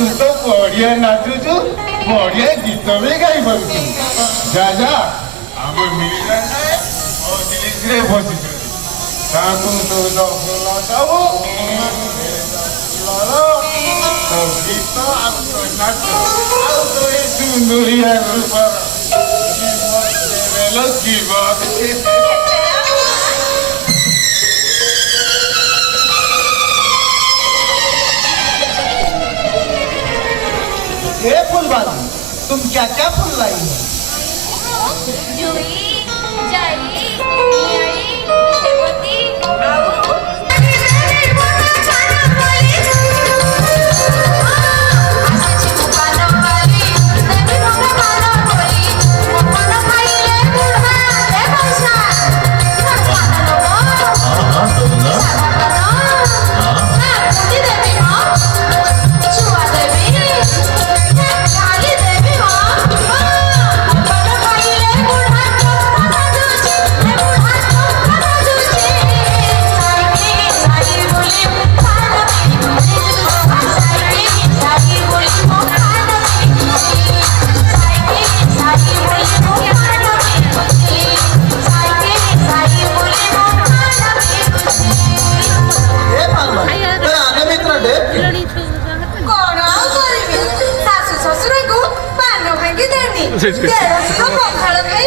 ତୁ ତ ବଢିଆ ନାଚୁଛୁ, ବଢିଆ ଗୀତ ବି ଗାଇ ପାରୁଛୁ। ଯା ଯା ଆମ ମିଳିଲା ମଜଲିସରେ ବସିଛନ୍ତି, ତାଙ୍କୁ ତୋ ଦର୍ଶନ ଦବୁ, ତୋ ଗୀତ ଆଉ ତୋ ନାଚ ଆଉ ତୋ ଏ ସୁନ୍ଦରିଆ ରୂପର हे फुलबाजी तुम क्या क्या फुल लाई हो? जुई, जाई, नियाई, सेवती, आऊ କଣ ଆଉ କରିବି, ଶାଶୁ ଶ୍ୱଶୁରକୁ ପାନ ଭାଙ୍ଗି ଦେବି, ଦେଢ କିଲୋ ପଖାଳ ଖାଇ